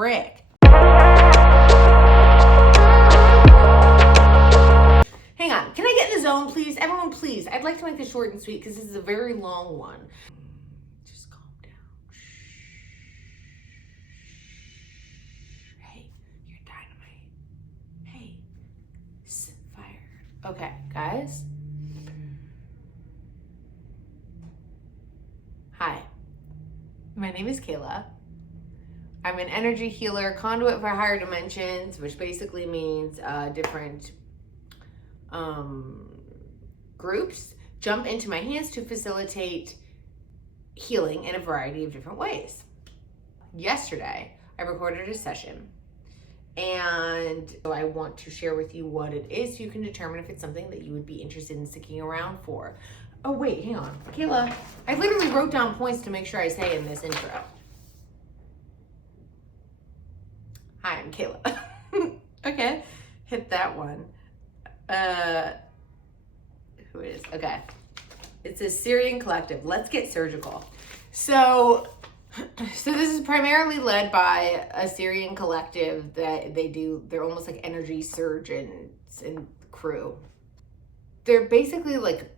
frick? Hang on, can I get in the zone, please? Everyone, please. I'd like to make this short and sweet because this is a very long one. Just calm down. Hey, you're dynamite. Hey, fire. Okay, guys. Hi, my name is Kayla. I'm an energy healer, conduit for higher dimensions, which basically means different groups jump into my hands to facilitate healing in a variety of different ways. Yesterday, I recorded a session, and I want to share with you what it is so you can determine if it's something that you would be interested in sticking around for. Oh wait, hang on. Kayla, I literally wrote down points to make sure I say in this intro. Hi, I'm Kayla. Okay, hit that one. Who it is? Okay. It says Sirian Collective. Let's get surgical. So this is primarily led by a Sirian collective that they're almost like energy surgeons and crew. They're basically like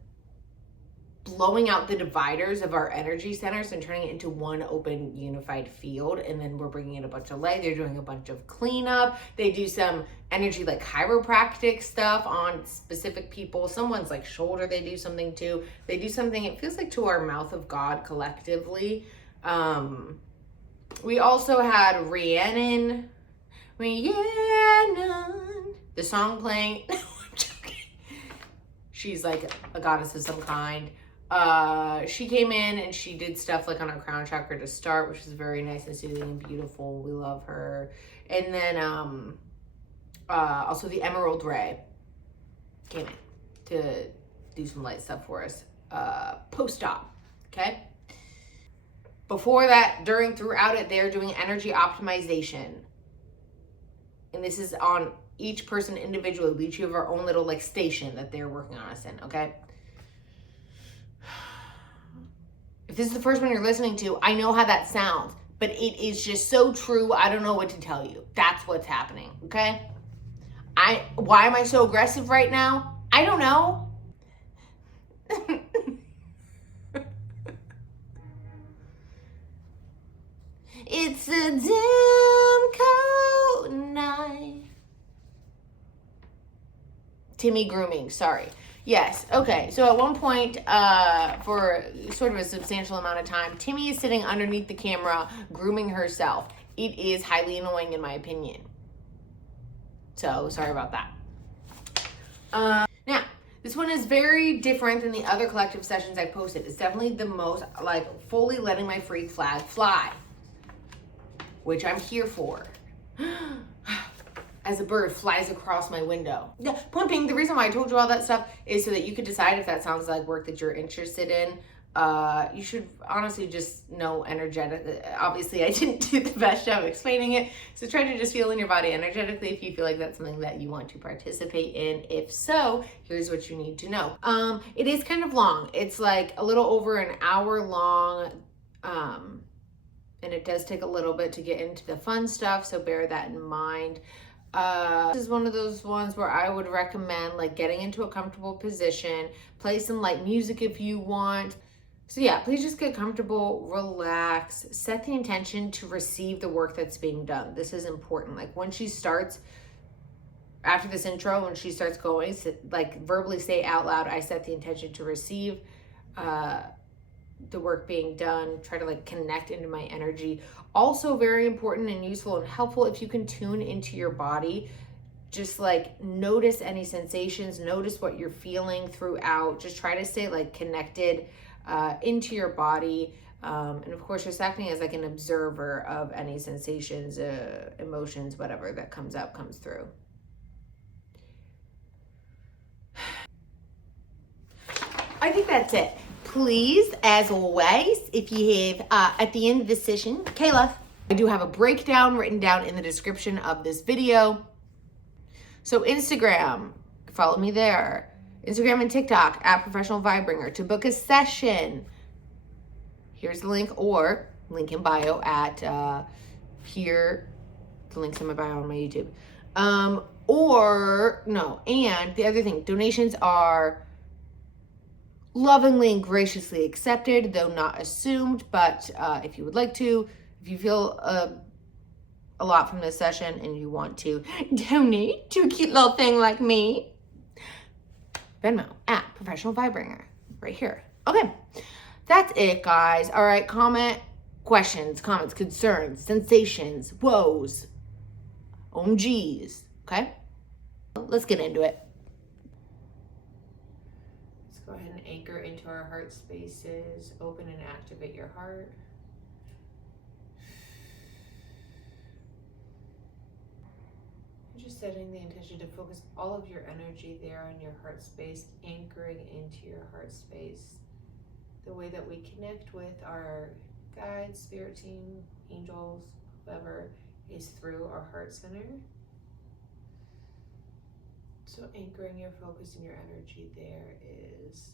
blowing out the dividers of our energy centers and turning it into one open unified field, and then we're bringing in a bunch of light. They're doing a bunch of cleanup. They do some energy like chiropractic stuff on specific people. Someone's like shoulder they do something to. They do something, it feels like, to our mouth of God collectively. We also had Rhiannon, the song playing. No, I'm joking. She's like a goddess of some kind. She came in and she did stuff like on her crown chakra to start, which is very nice and soothing and beautiful. We love her. And then also the Emerald Ray came in to do some light stuff for us post-op. Okay. Before that, during, throughout it, they're doing energy optimization. And this is on each person individually. We each have our own little like station that they're working on us in. Okay. If this is the first one you're listening to, I know how that sounds, but it is just so true. I don't know what to tell you. That's what's happening, okay? Why am I so aggressive right now? I don't know. It's a dim, cold night. Timmy grooming, sorry. Yes, okay, so at one point, for sort of a substantial amount of time, Timmy is sitting underneath the camera grooming herself. It is highly annoying in my opinion. So, sorry about that. Now, this one is very different than the other collective sessions I posted. It's definitely the most, like, fully letting my freak flag fly, which I'm here for. As a bird flies across my window. Yeah, point being, the reason why I told you all that stuff is so that you could decide if that sounds like work that you're interested in. You should honestly just know energetic. Obviously, I didn't do the best job explaining it. So try to just feel in your body energetically if you feel like that's something that you want to participate in. If so, here's what you need to know. It is kind of long. It's like a little over an hour long. And it does take a little bit to get into the fun stuff. So bear that in mind. This is one of those ones where I would recommend like getting into a comfortable position, play some light music if you want. So yeah, please just get comfortable, relax, set the intention to receive the work that's being done. This is important. Like when she starts, after this intro, when she starts going, like verbally say out loud, I set the intention to receive the work being done, try to like connect into my energy. Also very important and useful and helpful if you can tune into your body. Just like notice any sensations, notice what you're feeling throughout. Just try to stay like connected into your body. And of course, just acting as like an observer of any sensations, emotions, whatever that comes up, comes through. I think that's it. Please, as always, if you have, at the end of this session, Kayla, I do have a breakdown written down in the description of this video. So Instagram, follow me there. Instagram and TikTok, @Professional Vibringer. To book a session, here's the link, or link in bio at here The link's in my bio on my YouTube. And the other thing, donations are lovingly and graciously accepted, though not assumed. But if you would like to, if you feel a lot from this session and you want to donate to a cute little thing like me, Venmo at Professional Vibrator right here. Okay, that's it, guys. All right, comments, comments, concerns, sensations, woes, OMGs. Okay, let's get into it. Let's go ahead and anchor into our heart spaces. Open and activate your heart. Just setting the intention to focus all of your energy there on your heart space, anchoring into your heart space. The way that we connect with our guides, spirit team, angels, whoever, is through our heart center. So anchoring your focus and your energy there is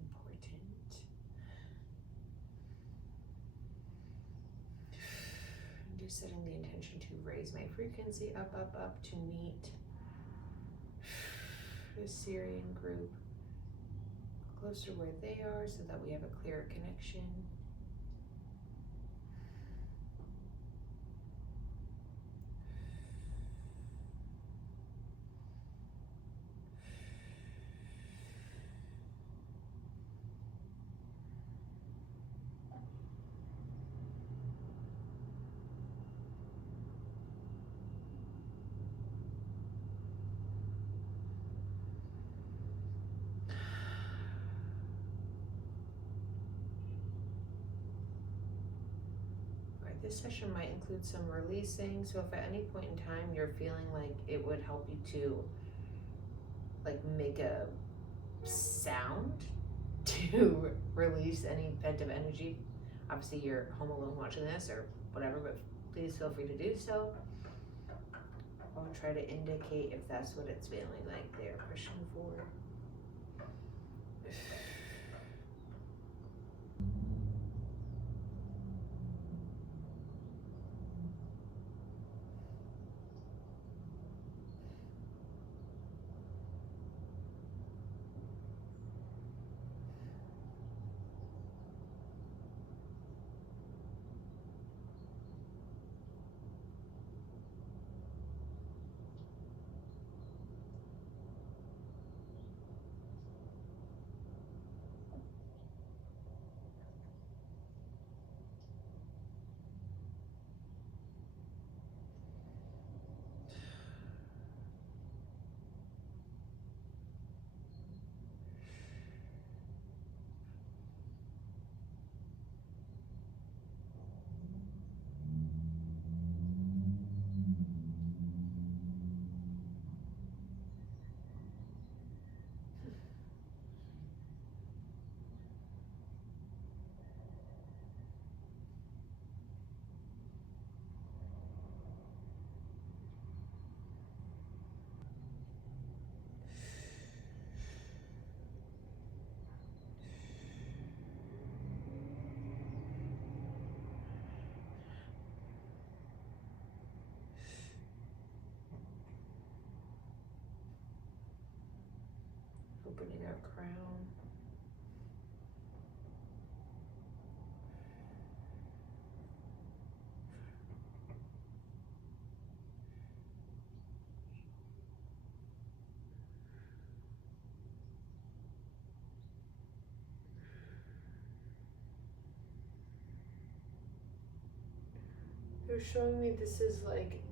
important. I'm just setting the intention to raise my frequency up, up, up to meet the Sirian group close to where they are so that we have a clearer connection. This session might include some releasing, so if at any point in time you're feeling like it would help you to make a sound to release any pent-up energy, obviously you're home alone watching this or whatever, but please feel free to do so. I'll try to indicate if that's what it's feeling like they're pushing for. Opening our crown. They're showing me this is like,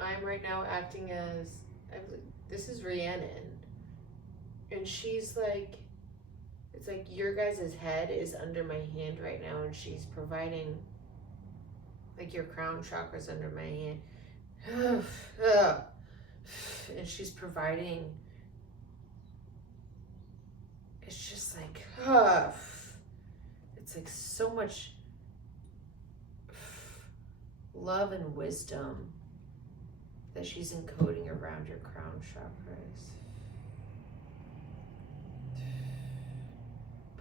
I'm right now acting as, this is Rhiannon. And she's like, it's like your guys' head is under my hand right now and she's providing, like your crown chakra's under my hand. And she's providing, it's just like, it's like so much love and wisdom that she's encoding around your crown chakras.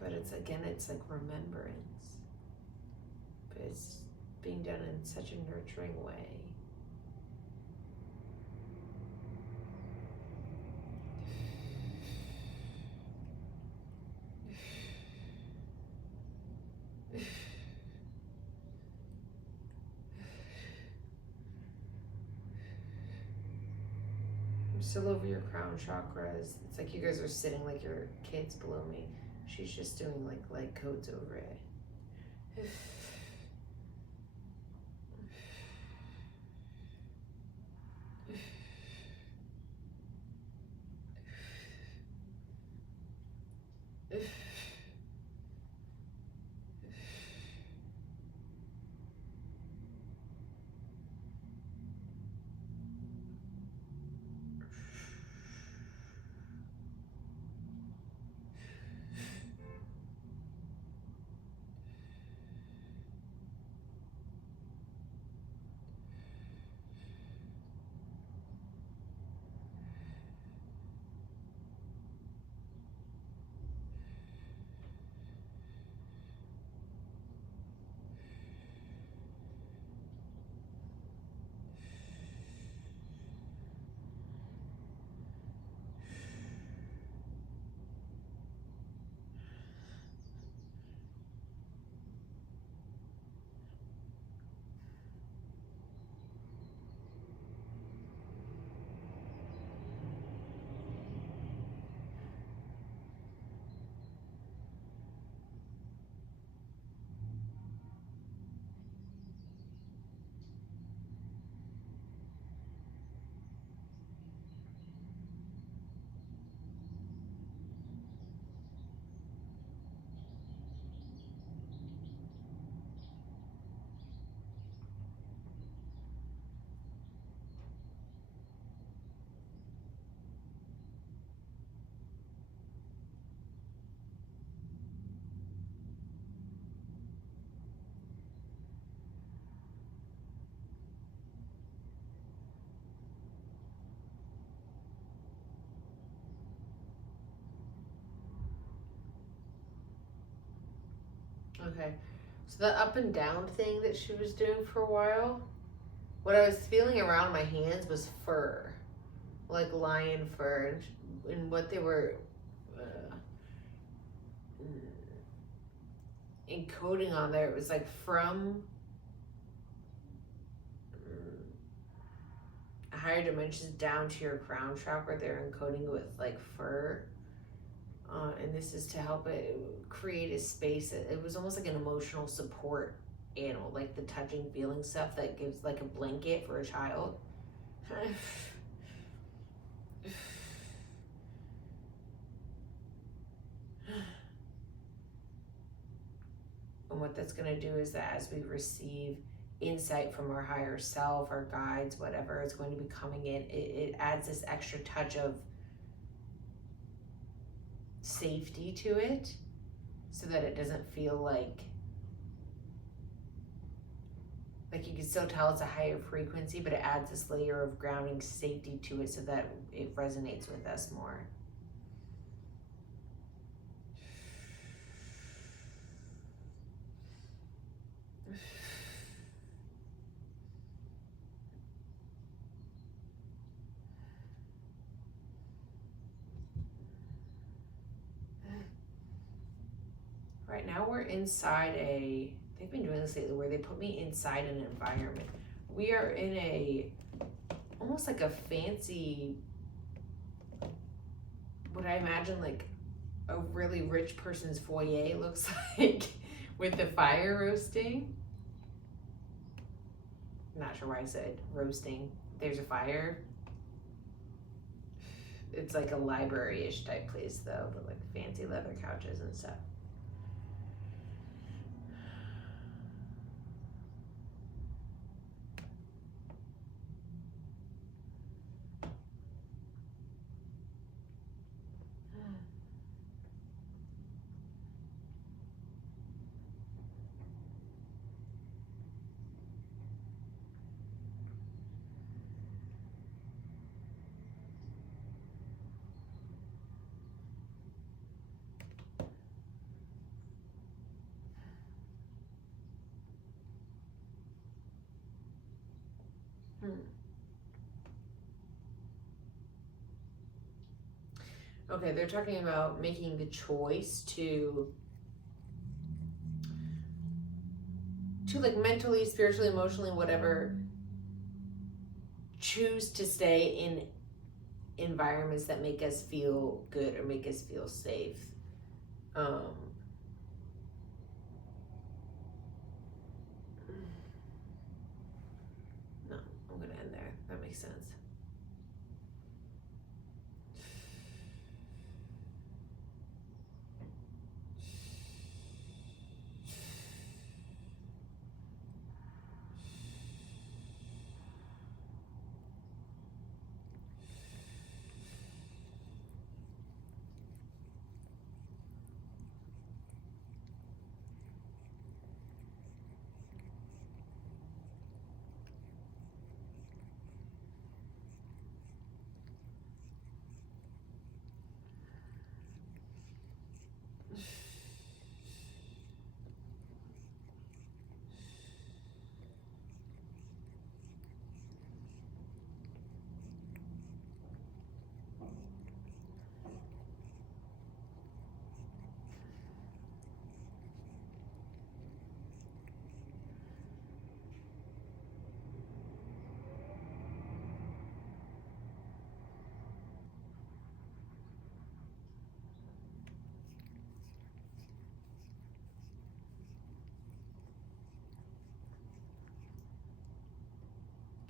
But it's, again, it's like remembrance. But it's being done in such a nurturing way. I'm still over your crown chakras. It's like you guys are sitting like your kids below me. She's just doing like light codes over it. Okay, so the up and down thing that she was doing for a while, what I was feeling around my hands was fur, like lion fur, and what they were encoding on there, it was like from higher dimensions down to your crown chakra. They're encoding with like fur. And this is to help it create a space. It was almost like an emotional support animal, like the touching, feeling stuff that gives like a blanket for a child. And what that's going to do is that as we receive insight from our higher self, our guides, whatever is going to be coming in, it adds this extra touch of safety to it, so that it doesn't feel like you can still tell it's a higher frequency, but it adds this layer of grounding safety to it so that it resonates with us more. Right now we're inside they've been doing this lately where they put me inside an environment. We are in almost like a fancy, what I imagine like a really rich person's foyer looks like, with the fire roasting. I'm not sure why I said roasting. There's a fire. It's like a library-ish type place though, but like fancy leather couches and stuff. Okay, they're talking about making the choice to like mentally, spiritually, emotionally, whatever, choose to stay in environments that make us feel good or make us feel safe. No, I'm gonna end there. That makes sense.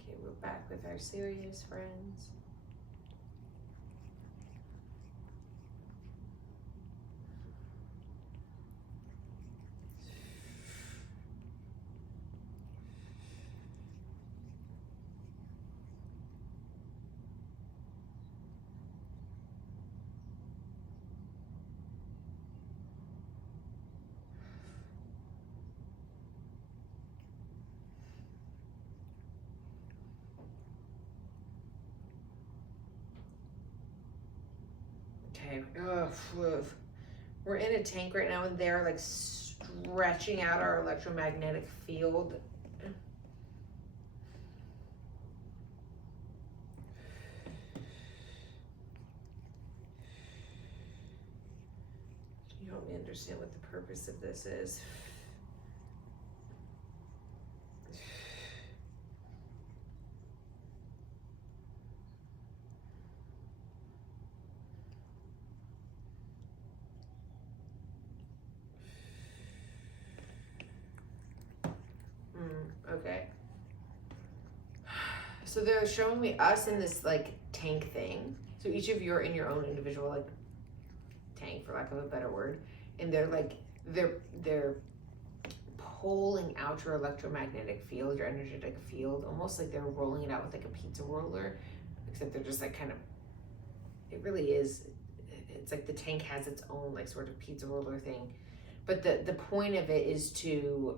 Okay, we're back with our Sirius friends. Okay, we're in a tank right now and they're like stretching out our electromagnetic field. You help me understand what the purpose of this is. Okay. So they're showing me us in this like tank thing. So each of you are in your own individual like tank, for lack of a better word, and they're like they're pulling out your electromagnetic field, your energetic field, almost like they're rolling it out with like a pizza roller, except they're just like kind of. It really is. It's like the tank has its own like sort of pizza roller thing, but the point of it is to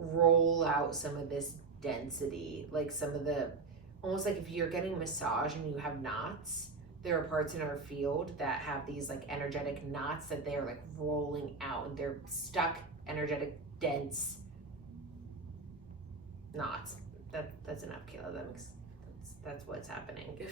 roll out some of this density, like some of the, almost like if you're getting massage and you have knots, there are parts in our field that have these like energetic knots that they are like rolling out and they're stuck, energetic, dense knots. That's enough, Kayla. That's what's happening.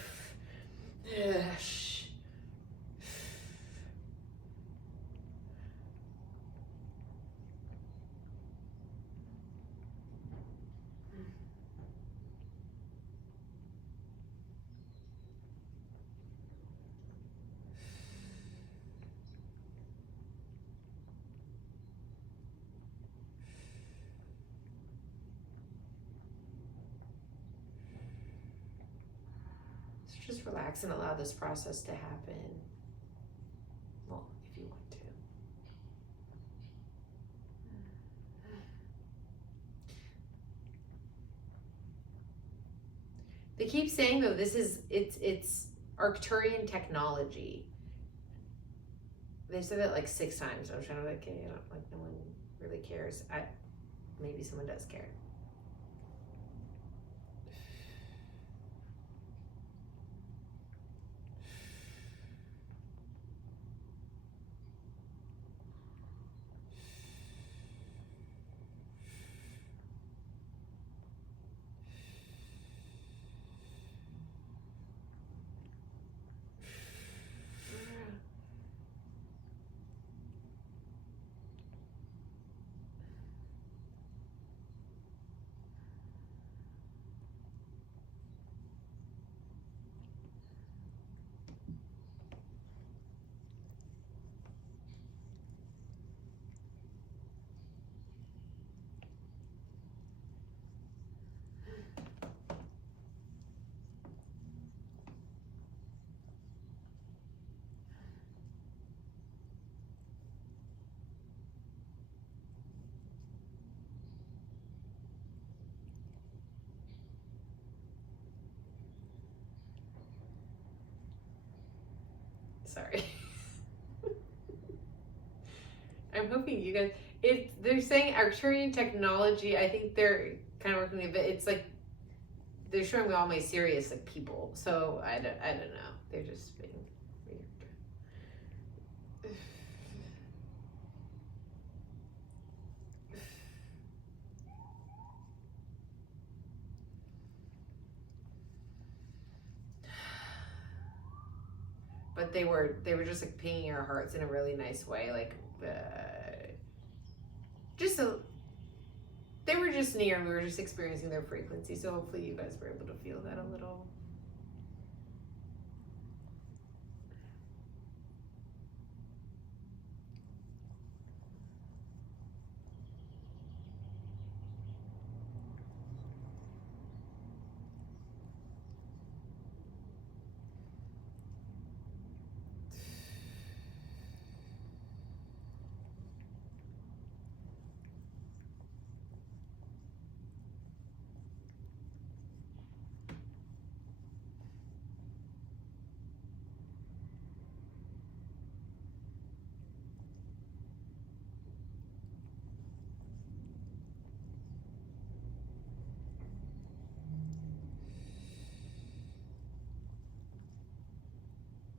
Just relax and allow this process to happen. Well, if you want to. They keep saying though, it's Arcturian technology. They said it like 6 times. I was trying to like, okay, no one really cares. Maybe someone does care. Sorry. I'm hoping you guys, they're saying Arcturian technology, I think they're kind of working with it. It's like, they're showing me all my Sirius like people. So I don't know. They're just being weird. But they were just like pinging our hearts in a really nice way, like they were just near, and we were just experiencing their frequency. So hopefully you guys were able to feel that a little.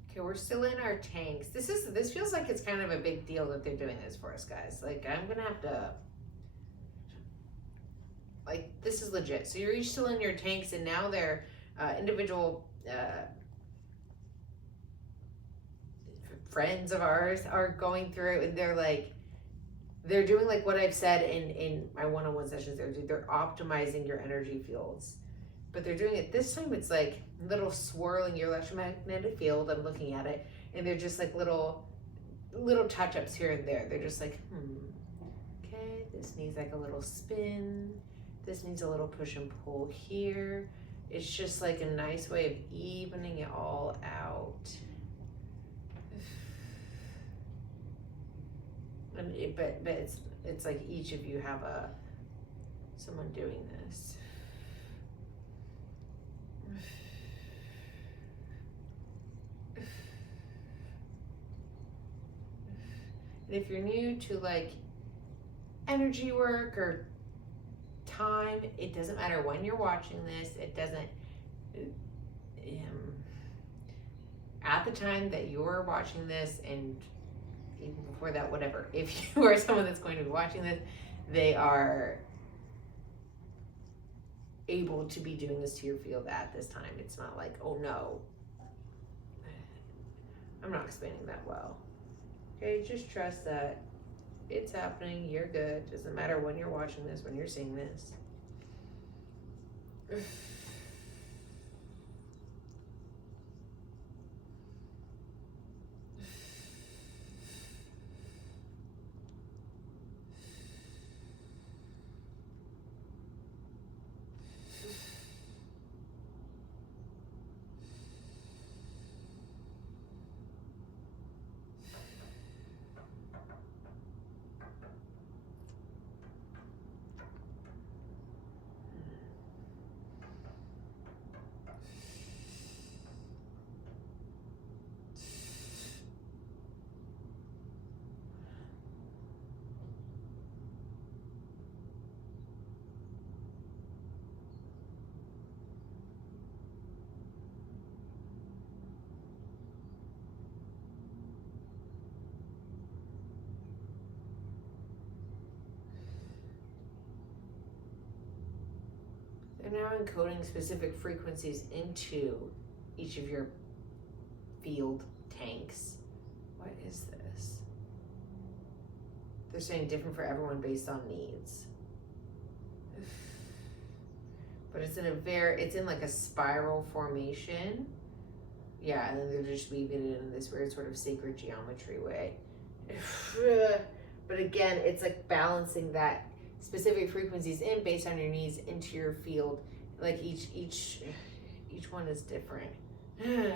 Okay, we're still in our tanks. This feels like it's kind of a big deal that they're doing this for us, guys. Like, I'm gonna have to, like, this is legit. So you're each still in your tanks, and now they're individual friends of ours are going through, and they're doing like what I've said in my one-on-one sessions. They're optimizing your energy fields, but they're doing it this time. It's like little swirling your electromagnetic field. I'm looking at it, and they're just like little touch-ups here and there. They're just like, okay, this needs like a little spin. This needs a little push and pull here. It's just like a nice way of evening it all out. And but it's like each of you have someone doing this. And if you're new to like energy work or time, it doesn't matter when you're watching this. It doesn't. At the time that you're watching this, and even before that, whatever, if you are someone that's going to be watching this, they are able to be doing this to your field at this time. It's not like, oh no, I'm not explaining that well. Okay, just trust that it's happening. You're good. Doesn't matter when you're watching this, when you're seeing this. They're now encoding specific frequencies into each of your field tanks. What is this? They're saying different for everyone based on needs. But it's in like a spiral formation. Yeah, and then they're just weaving it in this weird sort of sacred geometry way. But again, it's like balancing that specific frequencies in based on your needs into your field. Like each one is different. And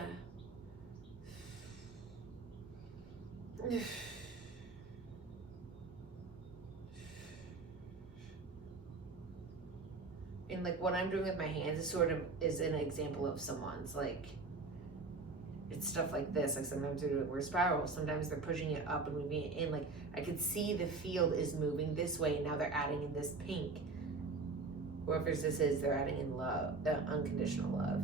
like what I'm doing with my hands is an example of someone's, like, it's stuff like this, like sometimes they're doing weird spirals, sometimes they're pushing it up and moving it in. Like I could see the field is moving this way, and now they're adding in this pink. Whoever this is, they're adding in love, unconditional love.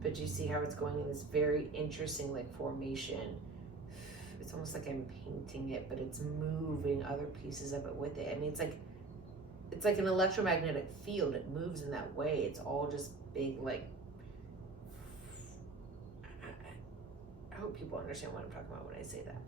But you see how it's going in this very interesting like formation. It's almost like I'm painting it, but it's moving other pieces of it with it. I mean, it's like an electromagnetic field. It moves in that way. It's all just big, like, I hope people understand what I'm talking about when I say that.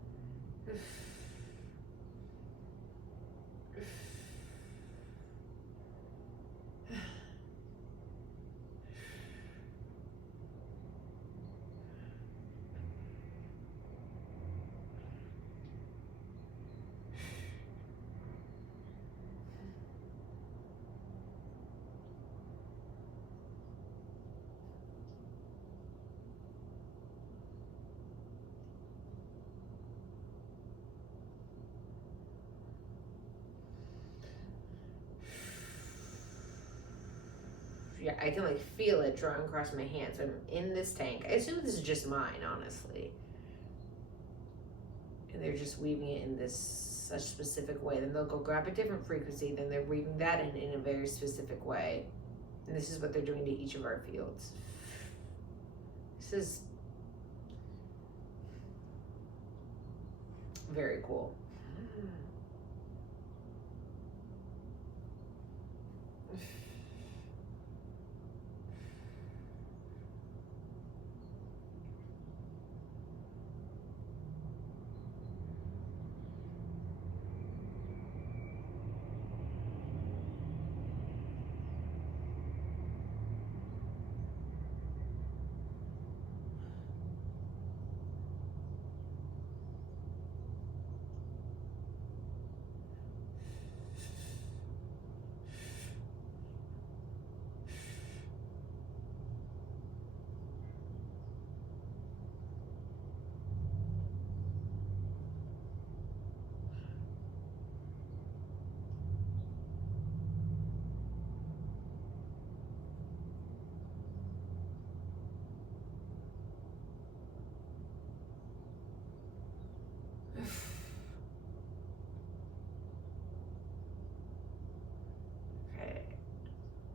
Yeah, I can like feel it drawing across my hands. I'm in this tank. I assume this is just mine, honestly. And they're just weaving it in this such specific way. Then they'll go grab a different frequency. Then they're weaving that in a very specific way. And this is what they're doing to each of our fields. This is very cool.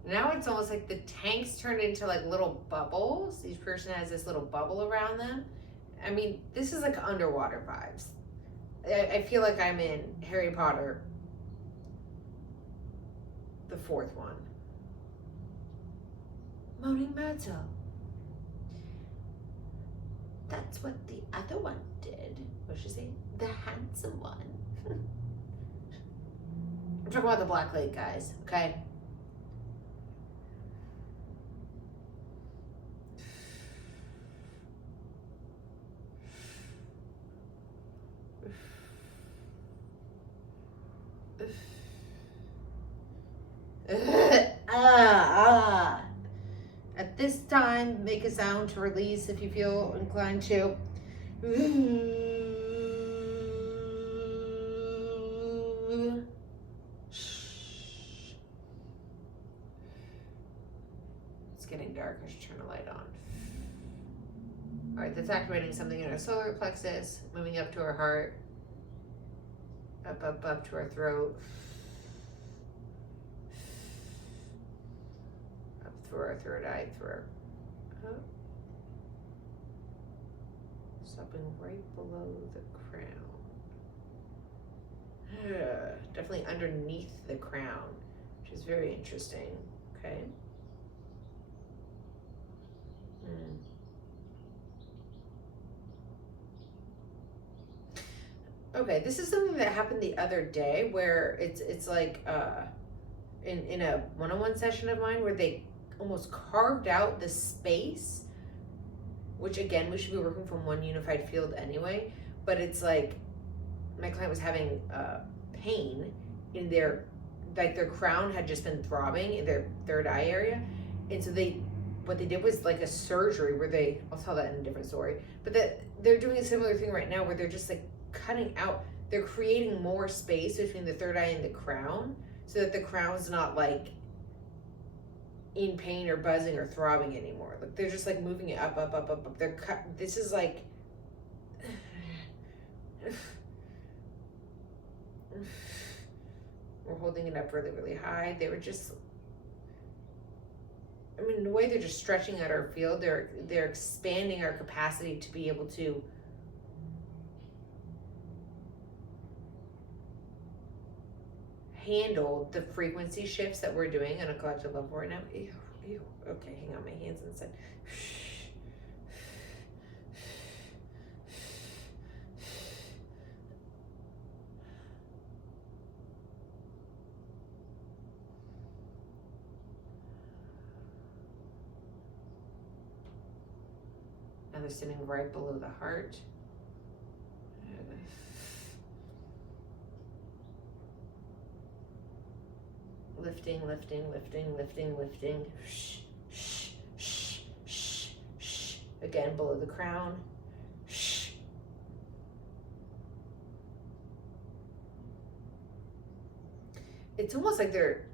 Now it's almost like the tanks turned into like little bubbles. Each person has this little bubble around them. I mean, this is like underwater vibes. I feel like I'm in Harry Potter, the fourth one. Moaning Myrtle. That's what the other one did. What'd she say? The handsome one. I'm talking about the Black Lake guys, okay? At this time, make a sound to release if you feel inclined to. It's getting dark. I should turn the light on. All right, that's activating something in our solar plexus, moving up to our heart, up to our throat. Through our third eye, through our stopping right below the crown. Definitely underneath the crown, which is very interesting. Okay. Okay, this is something that happened the other day where it's like in a one-on-one session of mine where they almost carved out the space, which again, we should be working from one unified field anyway, but it's like my client was having pain in their crown had just been throbbing in their third eye area, and so what they did was like a surgery where I'll tell that in a different story, but that they're doing a similar thing right now where they're just like cutting out, they're creating more space between the third eye and the crown so that the crown's not like in pain or buzzing or throbbing anymore. Like they're just like moving it up, up, up, up, up. They're this is like we're holding it up really, really high. They were just, I mean, the way they're just stretching out our field, they're expanding our capacity to be able to handle the frequency shifts that we're doing on a collective level right now. Ew, ew. Okay, hang on, my hands inside. Now they're sitting right below the heart. Lifting, lifting, lifting, lifting, lifting. Shh, shh, shh, shh, shh. Again, below the crown. Shh. It's almost like they're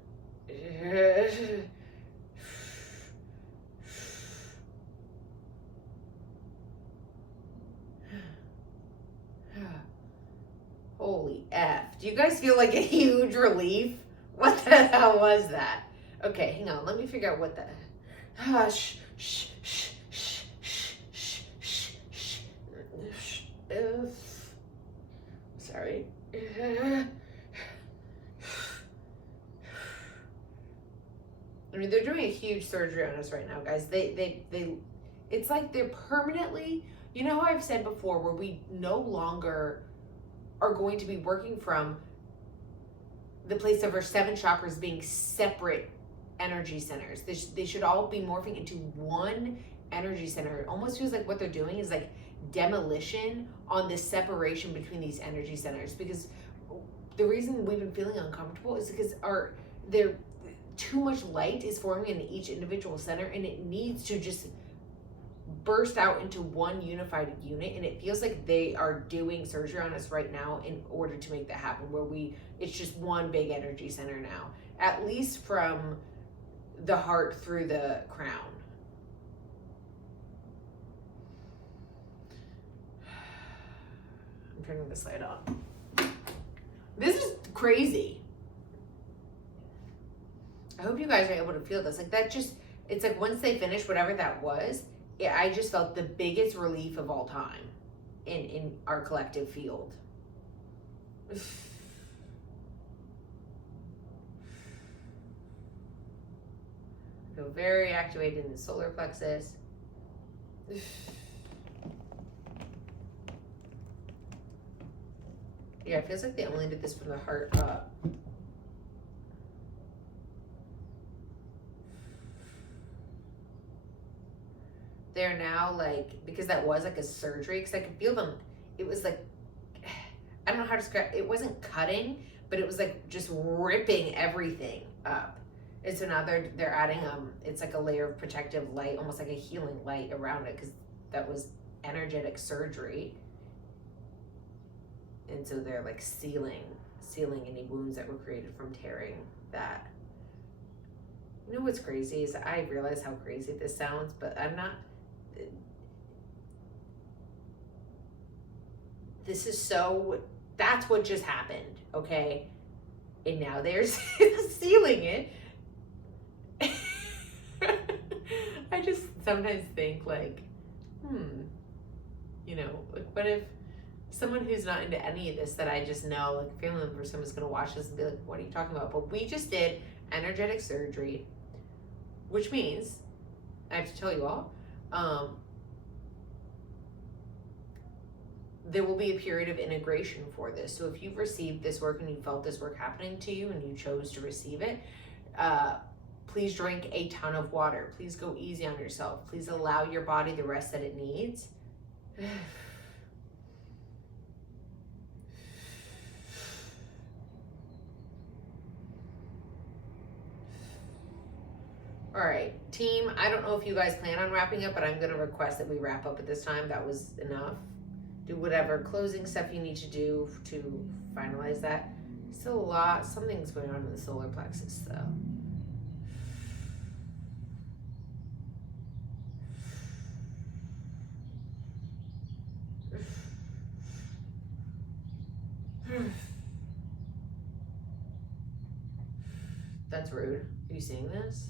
holy F. Do you guys feel like a huge relief? What the hell was that? Okay, hang on. Let me figure out what the... shh, shh, shh, shh, shh, shh, shh, shh. Sorry. I mean, they're doing a huge surgery on us right now, guys. They it's like they're permanently... You know how I've said before, where we no longer are going to be working from the place of our 7 chakras being separate energy centers. They should all be morphing into one energy center. It almost feels like what they're doing is like demolition on this separation between these energy centers, because the reason we've been feeling uncomfortable is because too much light is forming in each individual center, and it needs to just burst out into one unified unit. And it feels like they are doing surgery on us right now in order to make that happen, where it's just one big energy center now, at least from the heart through the crown. I'm turning this light on. This is crazy. I hope you guys are able to feel this. Like that just, it's like once they finish whatever that was, I just felt the biggest relief of all time in our collective field. Feel very activated in the solar plexus. Yeah, it feels like they only did this from the heart up. They're now like, because that was like a surgery, because I could feel them. It was like, I don't know how to describe it. It wasn't cutting, but it was like just ripping everything up. And so now they're adding it's like a layer of protective light, almost like a healing light around it, because that was energetic surgery. And so they're like sealing any wounds that were created from tearing that. You know what's crazy is I realize how crazy this sounds, but I'm not. This is so, that's what just happened, okay? And now they're sealing it. I just sometimes think like, you know, like what if someone who's not into any of this that I just know, like a family member, someone's gonna watch this and be like, what are you talking about? But we just did energetic surgery, which means, I have to tell you all, there will be a period of integration for this. So if you've received this work and you felt this work happening to you and you chose to receive it, please drink a ton of water. Please go easy on yourself. Please allow your body the rest that it needs. All right, team, I don't know if you guys plan on wrapping up, but I'm going to request that we wrap up at this time. That was enough. Do whatever closing stuff you need to do to finalize that. Still a lot, something's going on in the solar plexus though. That's rude. Are you seeing this?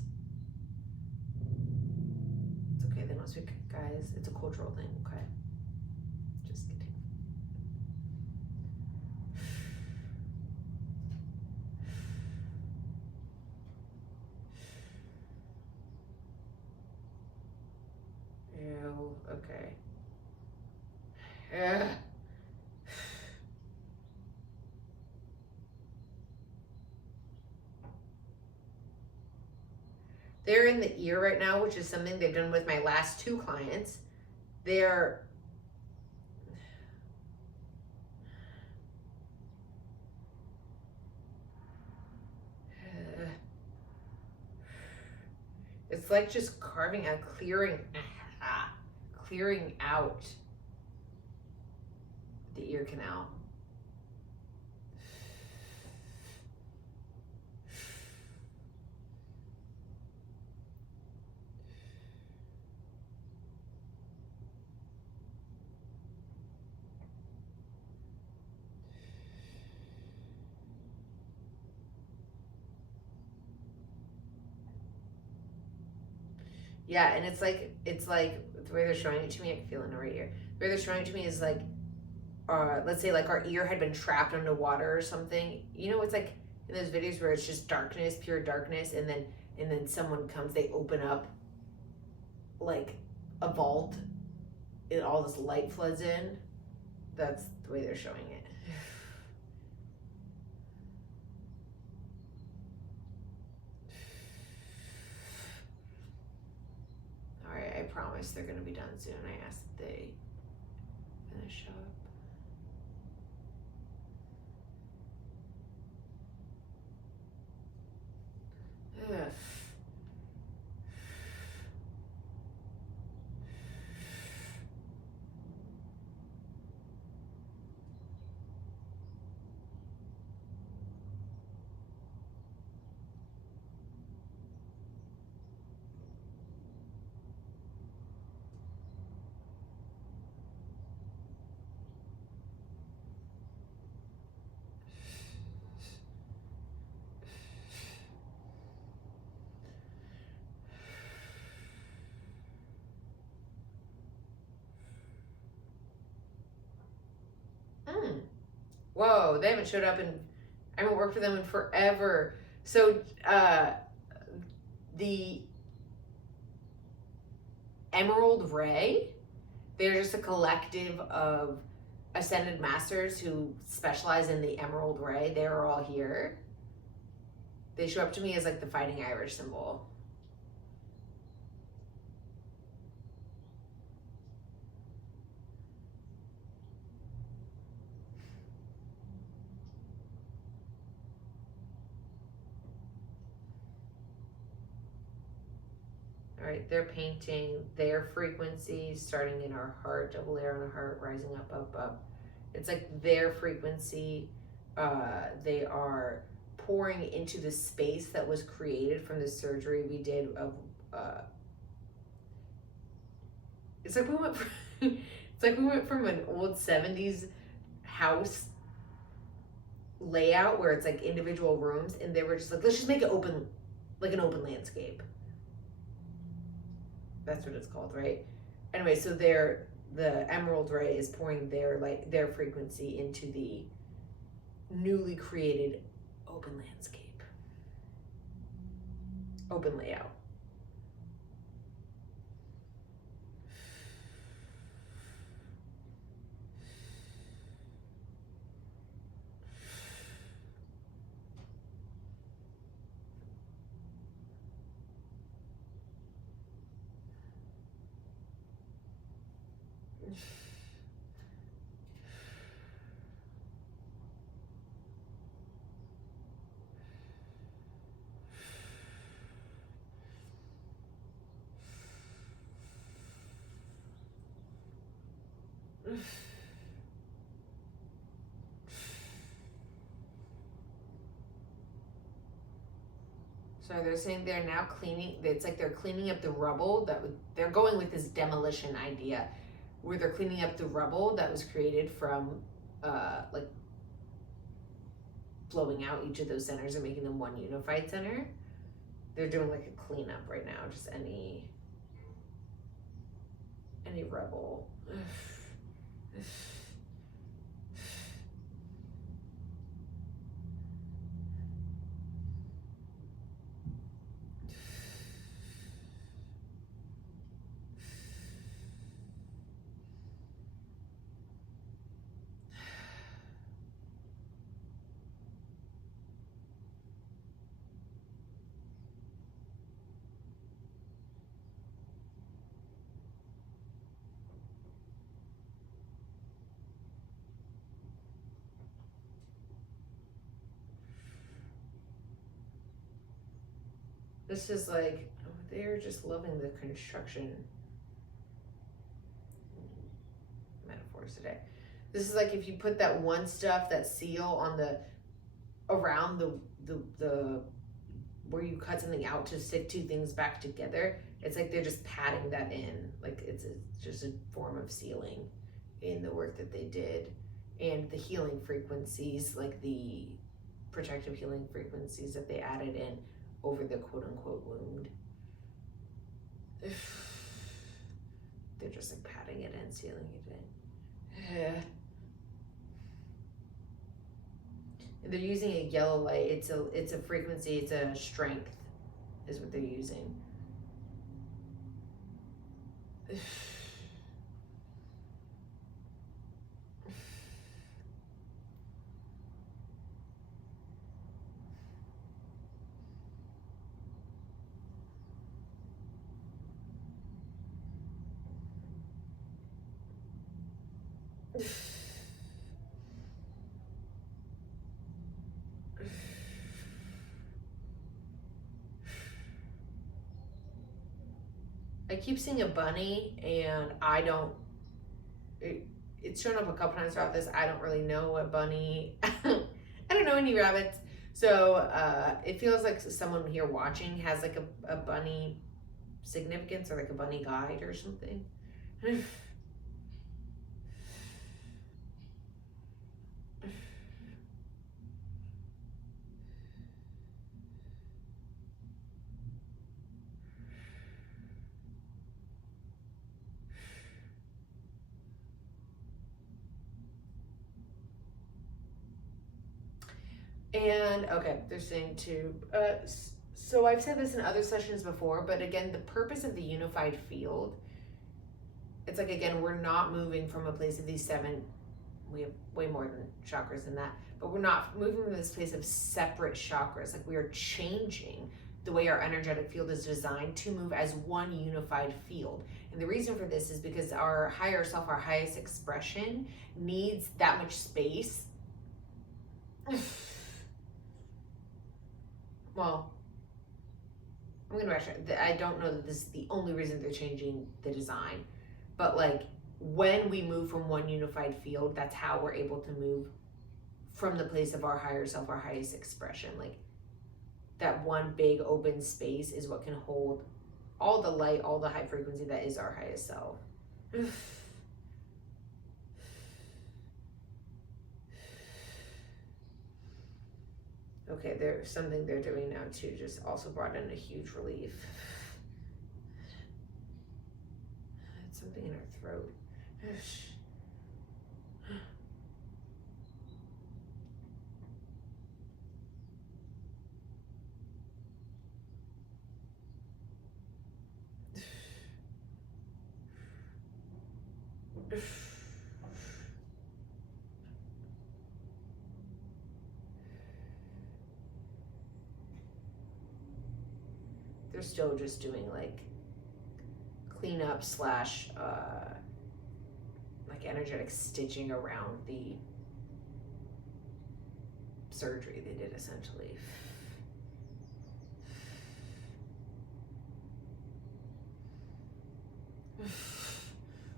It's okay. They must be guys. It's a cultural thing. Okay. Just kidding. Ew. Okay. Yeah. They're in the ear right now, which is something they've done with my last 2 clients. They're it's like just carving out, clearing out the ear canal. Yeah, and it's like the way they're showing it to me, I can feel it in the right ear. The way they're showing it to me is like, let's say like our ear had been trapped underwater or something. You know, it's like in those videos where it's just darkness, pure darkness, and then someone comes, they open up like a vault, and all this light floods in. That's the way they're showing it. Alright, I promise they're gonna be done soon. I asked that they finish up. Ugh. Whoa, they haven't showed up I haven't worked with them in forever. So the Emerald Ray, they're just a collective of ascended masters who specialize in the Emerald Ray. They're all here. They show up to me as like the Fighting Irish symbol. Right, they're painting their frequencies starting in our heart, double layer on our heart, rising up, up, up. It's like their frequency. They are pouring into the space that was created from the surgery we did of. It's like we went from, it's like we went from an old 70s house layout where it's like individual rooms, and they were just like, let's just make it open, like an open landscape. That's what it's called, right? Anyway, so the Emerald Ray is pouring their frequency into the newly created open landscape, open layout. So they're saying they're now cleaning, it's like they're cleaning up the rubble they're going with this demolition idea where they're cleaning up the rubble that was created from like flowing out each of those centers and making them one unified center. They're doing like a cleanup right now, just any rebel. This is like, they're just loving the construction metaphors today. This is like if you put that one stuff, that seal on the, around the where you cut something out to stick two things back together, it's like they're just patting that in. Like it's just a form of sealing in the work that they did. And the healing frequencies, like the protective healing frequencies that they added in over the quote-unquote wound. They're just like patting it in, sealing it in. And they're using a yellow light. It's a frequency, it's a strength is what they're using. I keep seeing a bunny, and I don't. It's shown up a couple times throughout this. I don't really know what bunny. I don't know any rabbits, so it feels like someone here watching has like a bunny significance or like a bunny guide or something. And okay, they're saying to, so I've said this in other sessions before, but again, the purpose of the unified field, it's like, again, we're not moving from a place of these 7, we have way more than chakras than that, but we're not moving from this place of separate chakras. Like we are changing the way our energetic field is designed to move as one unified field. And the reason for this is because our higher self, our highest expression, needs that much space. Well, I'm gonna backtrack. I don't know that this is the only reason they're changing the design, but like when we move from one unified field, that's how we're able to move from the place of our higher self, our highest expression. Like that one big open space is what can hold all the light, all the high frequency that is our highest self. Okay, there's something they're doing now too, just also brought in a huge relief. It's something in her throat. They're still just doing like cleanup / like energetic stitching around the surgery they did essentially.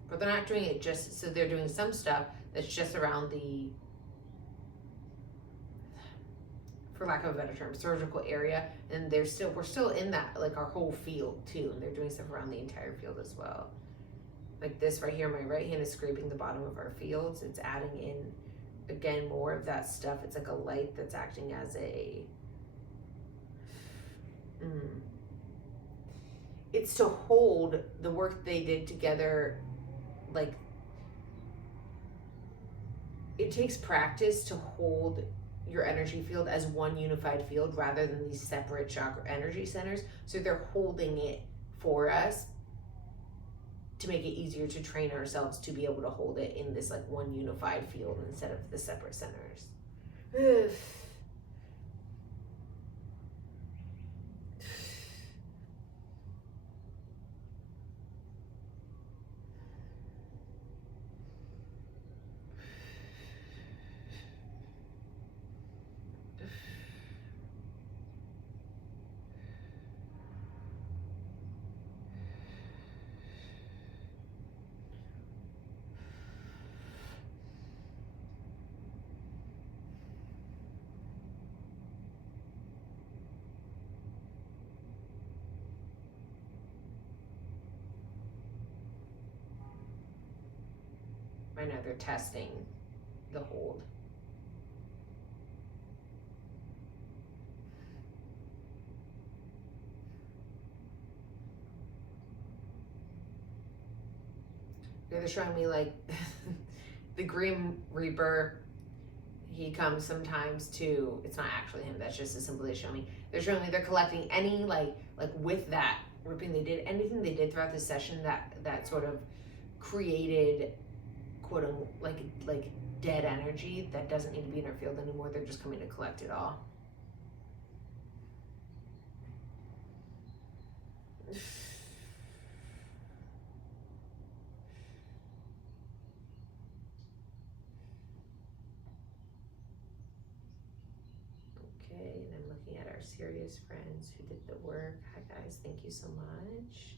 But they're not doing it just, so they're doing some stuff that's just around the, for lack of a better term, surgical area, and we're still in that, like our whole field too, and they're doing stuff around the entire field as well. Like this right here, my right hand is scraping the bottom of our fields. It's adding in again, more of that stuff. It's like a light that's acting as a it's to hold the work they did together. Like, it takes practice to hold your energy field as one unified field rather than these separate chakra energy centers. So they're holding it for us to make it easier to train ourselves to be able to hold it in this like one unified field instead of the separate centers. I know they're testing the hold. They're showing me like the Grim Reaper. He comes sometimes to, it's not actually him, that's just a symbol they show me. They're showing me they're collecting any like with that ripping they did, anything they did throughout the session that sort of created quote unquote like dead energy that doesn't need to be in our field anymore. They're just coming to collect it all. Okay, and I'm looking at our Sirius friends who did the work. Hi guys, thank you so much.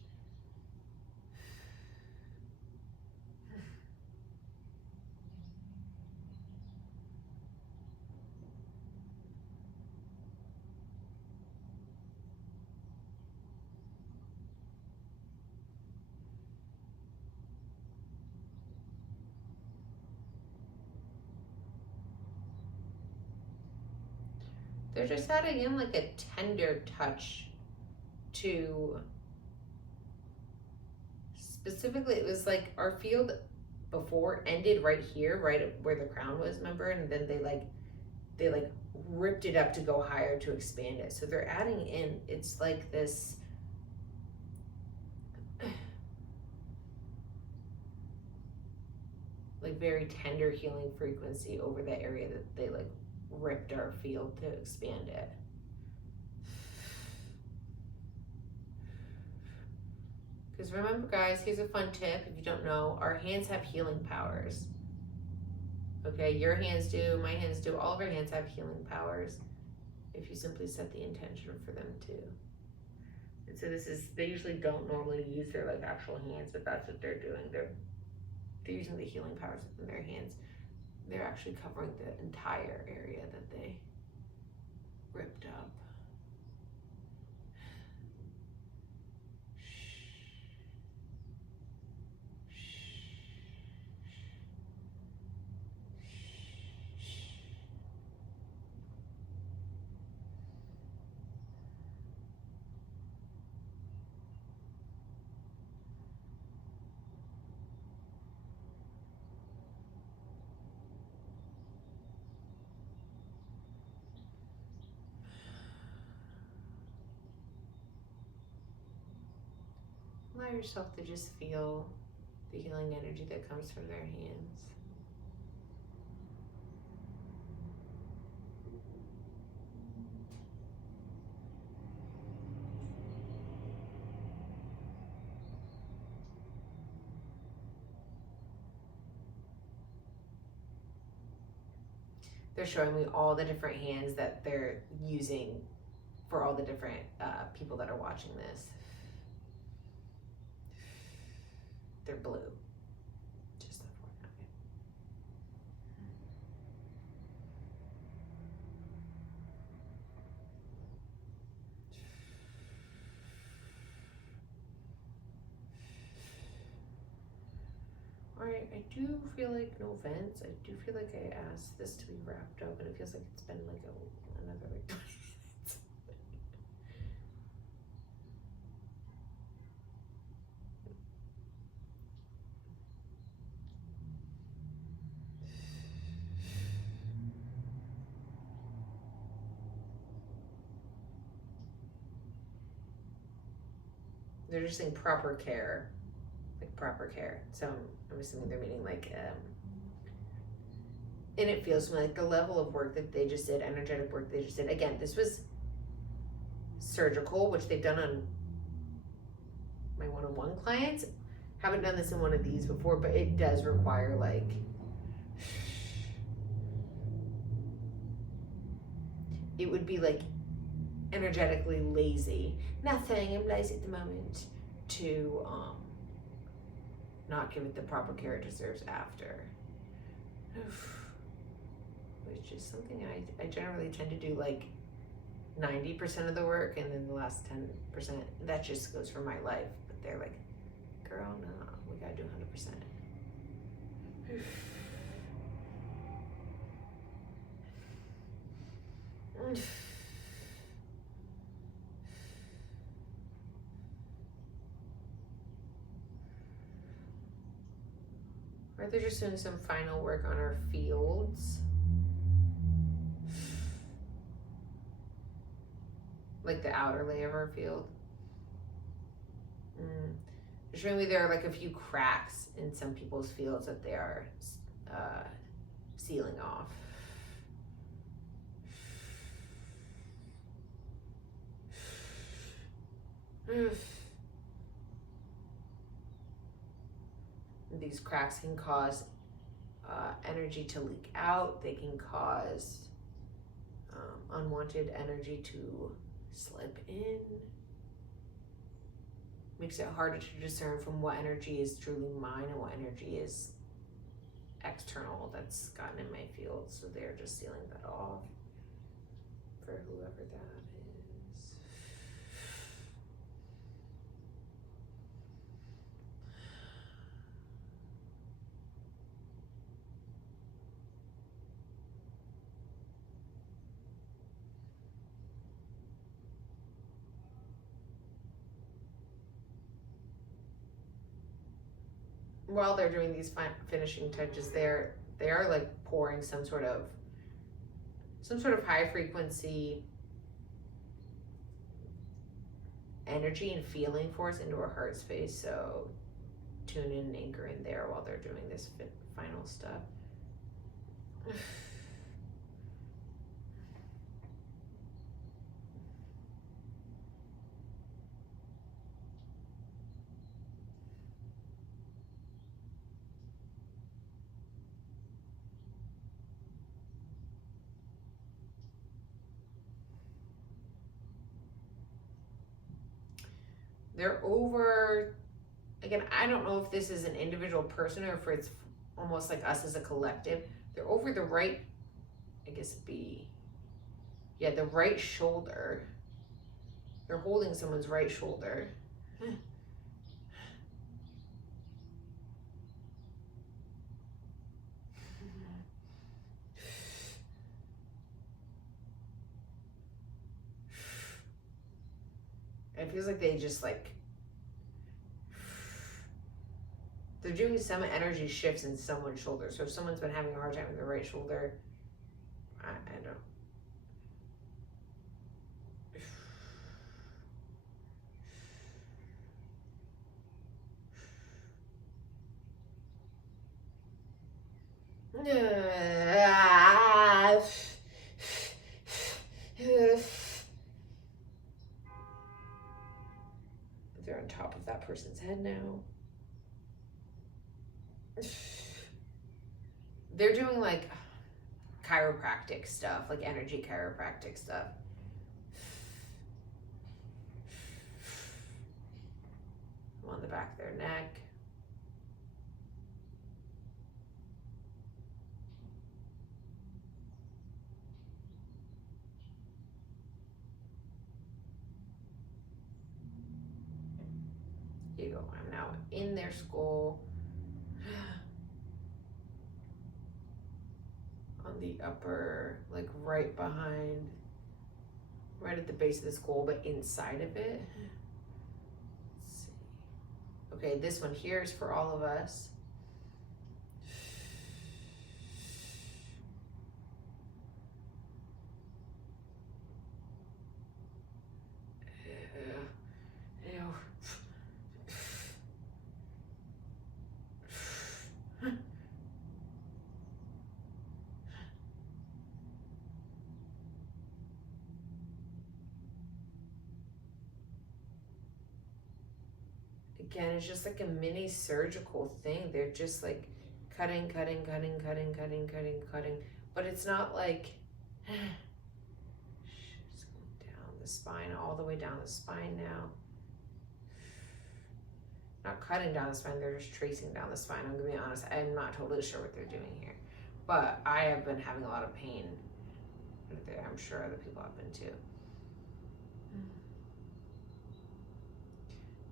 They're just adding in like a tender touch to, specifically it was like our field before ended right here, right where the crown was, remember? And then they ripped it up to go higher to expand it. So they're adding in, it's like this like very tender healing frequency over the area that they like ripped our field to expand it. Because remember guys, here's a fun tip if you don't know, our hands have healing powers. Okay, your hands do, my hands do, all of our hands have healing powers if you simply set the intention for them to. And so this is, they usually don't normally use their like actual hands, but that's what they're doing. They're using the healing powers in their hands. They're actually covering the entire area that they ripped up. Allow yourself to just feel the healing energy that comes from their hands. They're showing me all the different hands that they're using for all the different people that are watching this. They're blue. Just that for now. All right, I do feel like, no offense, I do feel like I asked this to be wrapped up, and it feels like it's been like another like 20 minutes. They're just saying proper care, like proper care. So I'm assuming they're meaning like, and it feels to me like the level of work that they just did, energetic work they just did. Again, this was surgical, which they've done on my one-on-one clients. Haven't done this in one of these before, but it does require like, it would be like energetically lazy. Nothing, I'm lazy at the moment, to not give it the proper care it deserves after. Which is something I generally tend to do like 90% of the work, and then the last 10%, that just goes for my life. But they're like, girl, no, we gotta do 100%. Or they're just doing some final work on our fields. Like the outer layer of our field. They're showing me there are like a few cracks in some people's fields that they are sealing off. These cracks can cause energy to leak out. They can cause unwanted energy to slip in. Makes it harder to discern from what energy is truly mine and what energy is external that's gotten in my field. So they're just sealing that off for whoever that is. While they're doing these finishing touches, they are like pouring some sort of high frequency energy and feeling force into our heart space. So tune in and anchor in there while they're doing this final stuff. They're over, again, I don't know if this is an individual person or if it's almost like us as a collective. They're over the right, I guess the right shoulder. They're holding someone's right shoulder. It feels like they just like, they're doing some energy shifts in someone's shoulder. So if someone's been having a hard time with their right shoulder, I don't. They're on top of that person's head now. They're doing like chiropractic stuff, like energy chiropractic stuff. On the back of their neck. Here you go. I'm now in their skull. on the upper, like right behind, right at the base of the skull, but inside of it. Let's see. Okay, this one here is for all of us. Ew. Again, it's just like a mini surgical thing. They're just like cutting. But it's not like just going down the spine, all the way down the spine now. Not cutting down the spine, they're just tracing down the spine. I'm gonna be honest, I'm not totally sure what they're doing here. But I have been having a lot of pain there. I'm sure other people have been too.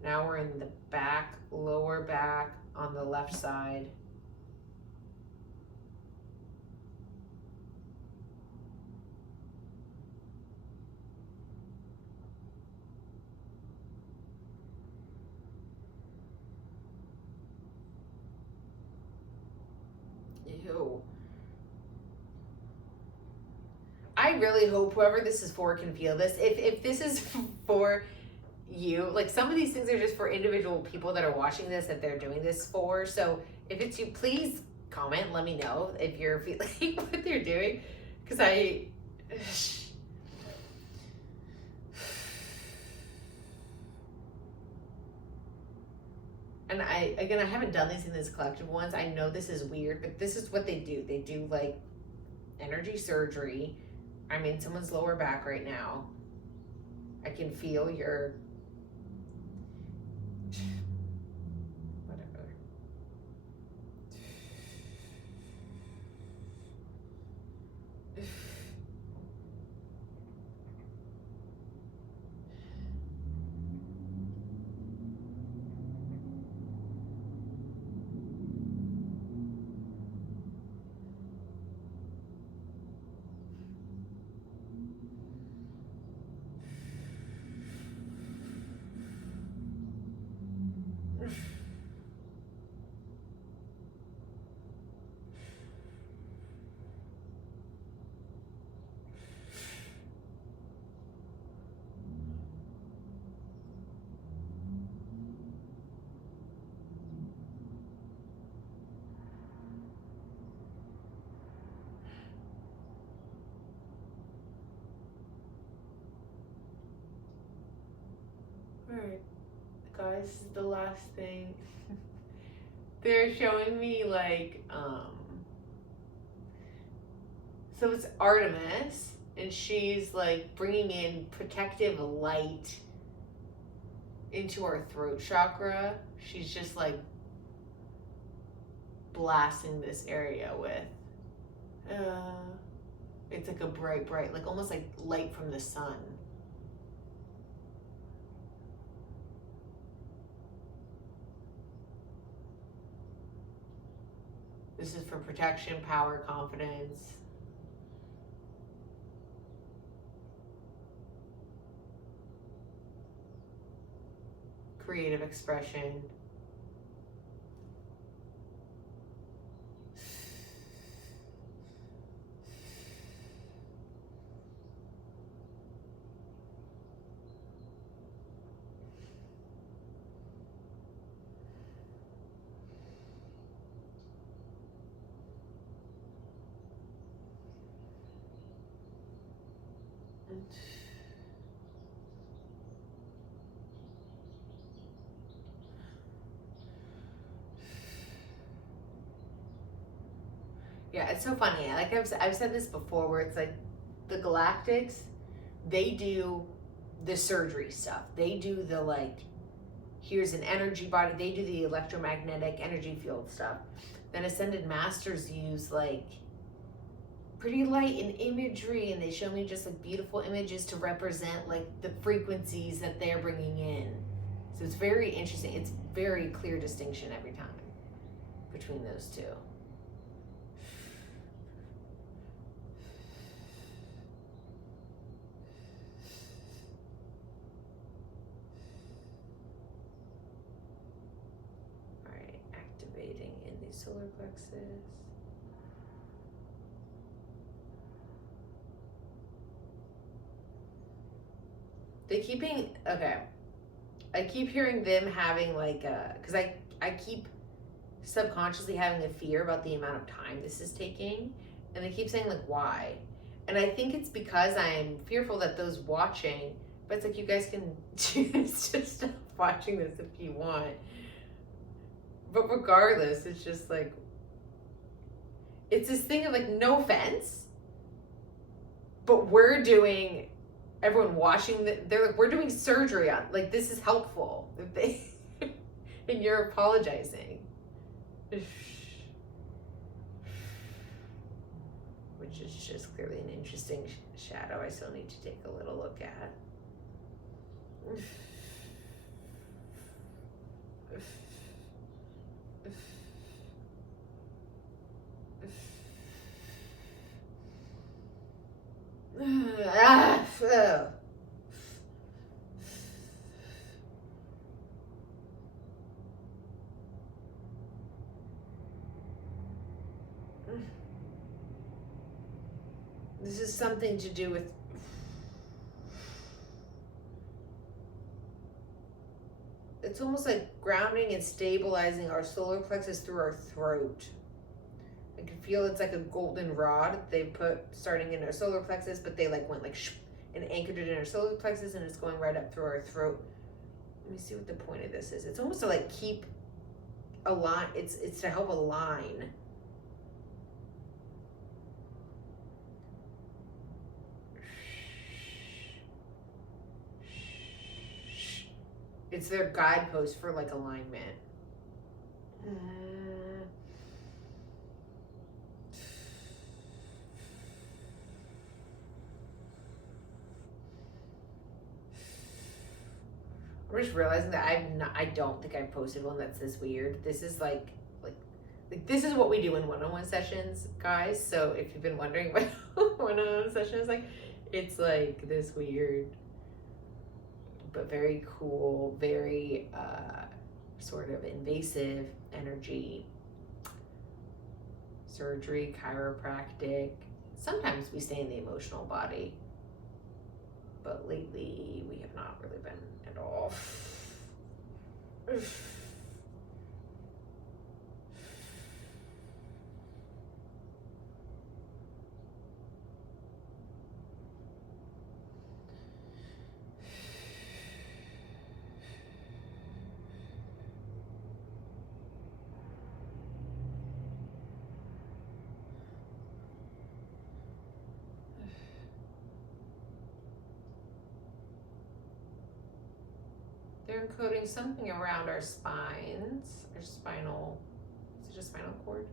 Now we're in the back, lower back on the left side. Ew. I really hope whoever this is for can feel this. If this is for you, like some of these things are just for individual people that are watching this that they're doing this for. So if it's you, please comment, let me know if you're feeling what they're doing, because and I haven't done these in this collective ones. I know this is weird, but this is what they do. They do like energy surgery. I'm in someone's lower back right now. I can feel your whatever. Alright, guys, this is the last thing. They're showing me like, so it's Artemis, and she's like bringing in protective light into our throat chakra. She's just like blasting this area with, it's like a bright, like almost like light from the sun. This is for protection, power, confidence. Creative expression. Yeah, it's so funny. Like I've said this before, where it's like the Galactics, they do the surgery stuff. They do the like, here's an energy body. They do the electromagnetic energy field stuff. Then Ascended Masters use like pretty light and imagery, and they show me just like beautiful images to represent like the frequencies that they're bringing in. So it's very interesting. It's very clear distinction every time between those two. activating in the solar plexus. They keep being, okay. I keep hearing them having like because I keep subconsciously having a fear about the amount of time this is taking. And they keep saying like, why? And I think it's because I'm fearful that those watching, but it's like, you guys can choose to stop watching this if you want. But regardless, it's just like, it's this thing of like, no offense, but we're doing, everyone watching, they're like, we're doing surgery on, like, this is helpful. If they, and you're apologizing. Which is just clearly an interesting shadow I still need to take a little look at. This is something to do with it's almost like grounding and stabilizing our solar plexus through our throat. I can feel it's like a golden rod they put starting in our solar plexus, but they like went like and anchored it in our solar plexus, and it's going right up through our throat. Let me see what the point of this is. It's almost to like keep a line. It's to help align. It's their guidepost for like alignment. I'm just realizing that I don't think I've posted one that's this weird. This is like this is what we do in one-on-one sessions, guys. So if you've been wondering what one-on-one session is like, it's like this weird, but very cool, very sort of invasive energy. Surgery, chiropractic. Sometimes we stay in the emotional body, but lately we have not really been at all. They're encoding something around our spines, our spinal, is it a spinal cord?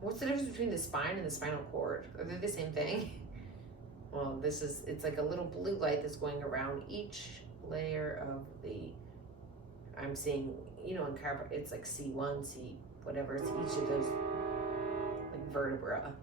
What's the difference between the spine and the spinal cord? Are they the same thing? Well, it's like a little blue light that's going around each layer of the, I'm seeing, in chiropractic, it's like C1, C, whatever, it's each of those, like, vertebra.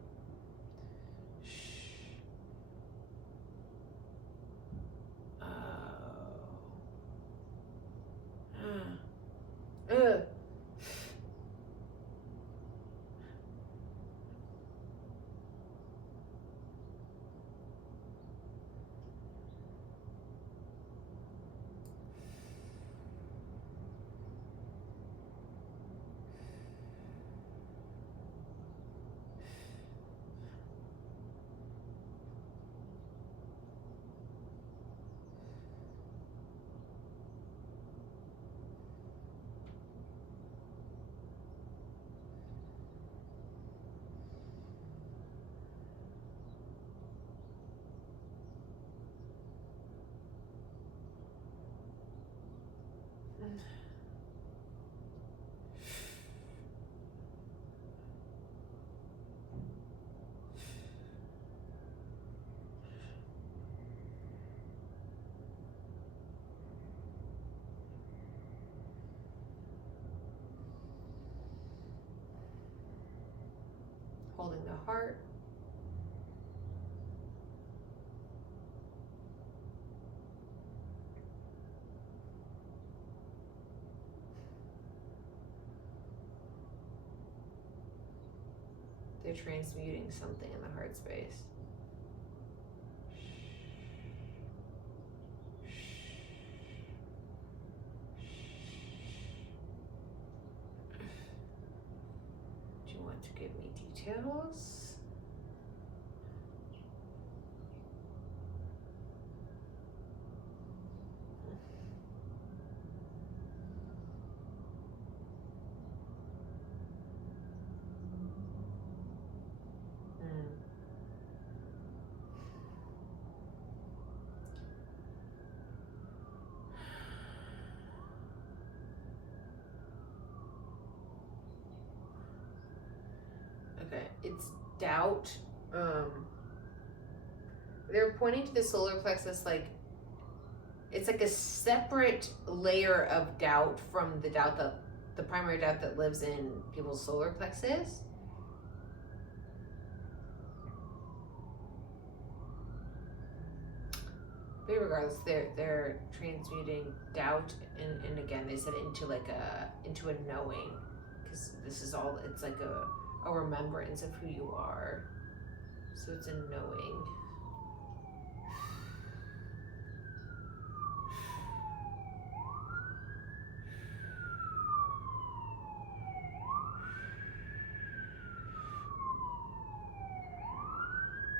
Holding the heart. They're transmuting something in the heart space. Do you want to give me details? Okay, it's doubt. They're pointing to the solar plexus like it's like a separate layer of doubt from the doubt that the primary doubt that lives in people's solar plexus. But regardless, they're transmuting doubt and again they said into a knowing, because this is all, it's like a remembrance of who you are. So it's a knowing.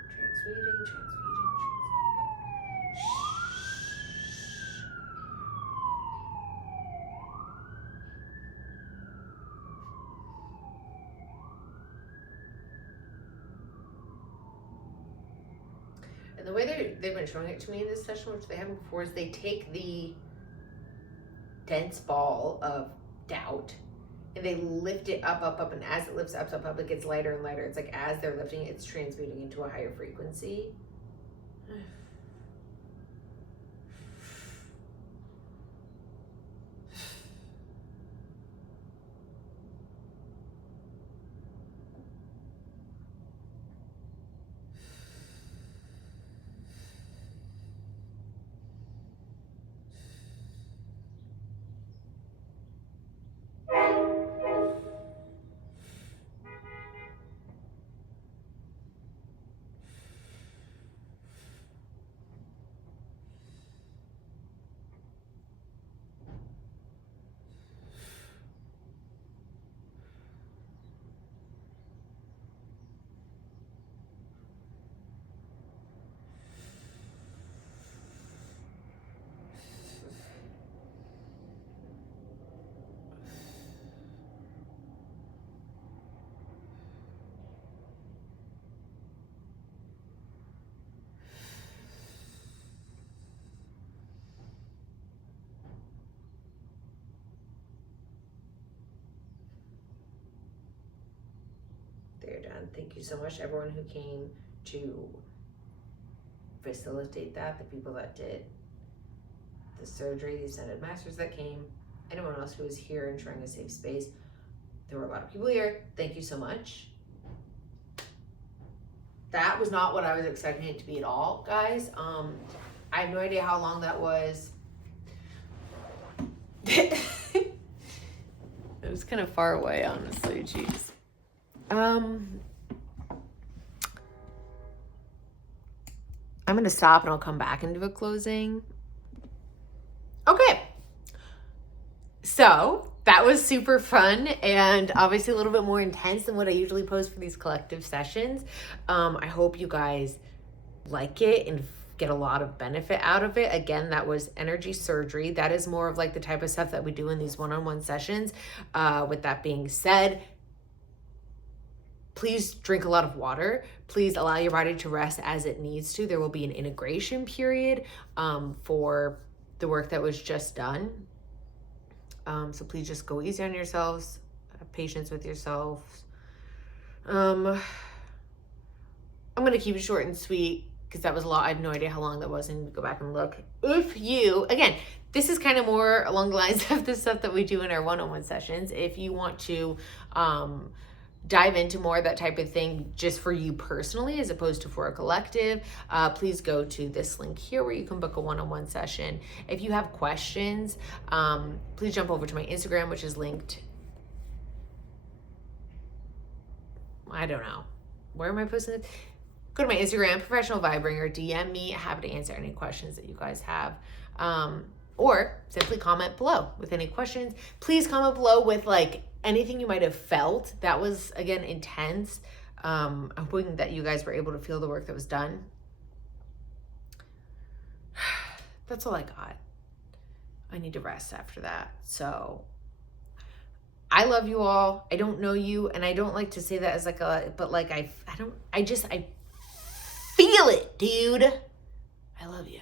Transmuting. And the way they've been showing it to me in this session, which they haven't before, is they take the dense ball of doubt and they lift it up, and as it lifts up, it gets lighter and lighter. It's like as they're lifting it, it's transmuting into a higher frequency. They're done. Thank you so much, everyone who came to facilitate that, the people that did the surgery, the ascended masters that came, anyone else who was here ensuring a safe space. There were a lot of people here. Thank you so much. That was not what I was expecting it to be at all, guys. I have no idea how long that was. It was kind of far away, honestly. Jeez. I'm going to stop and I'll come back into a closing. Okay. So that was super fun and obviously a little bit more intense than what I usually post for these collective sessions. I hope you guys like it and get a lot of benefit out of it. Again, that was energy surgery. That is more of like the type of stuff that we do in these one-on-one sessions. With that being said, please drink a lot of water. Please allow your body to rest as it needs to. There will be an integration period for the work that was just done. So please just go easy on yourselves. Have patience with yourselves. I'm going to keep it short and sweet because that was a lot. I have no idea how long that was, and go back and look. If you, again, this is kind of more along the lines of the stuff that we do in our one-on-one sessions. If you want to dive into more of that type of thing just for you personally as opposed to for a collective, please go to this link here where you can book a one-on-one session. If you have questions, please jump over to my Instagram, which is linked, I don't know, where am I posting this? Go to my Instagram, Professional Vibe Bringer, DM me. Happy to answer any questions that you guys have. Or simply comment below with any questions. Please comment below with like anything you might have felt that was, again, intense. I'm hoping that you guys were able to feel the work that was done. That's all I got. I need to rest after that. So I love you all. I don't know you, and I don't like to say that as like but like I feel it, dude. I love you.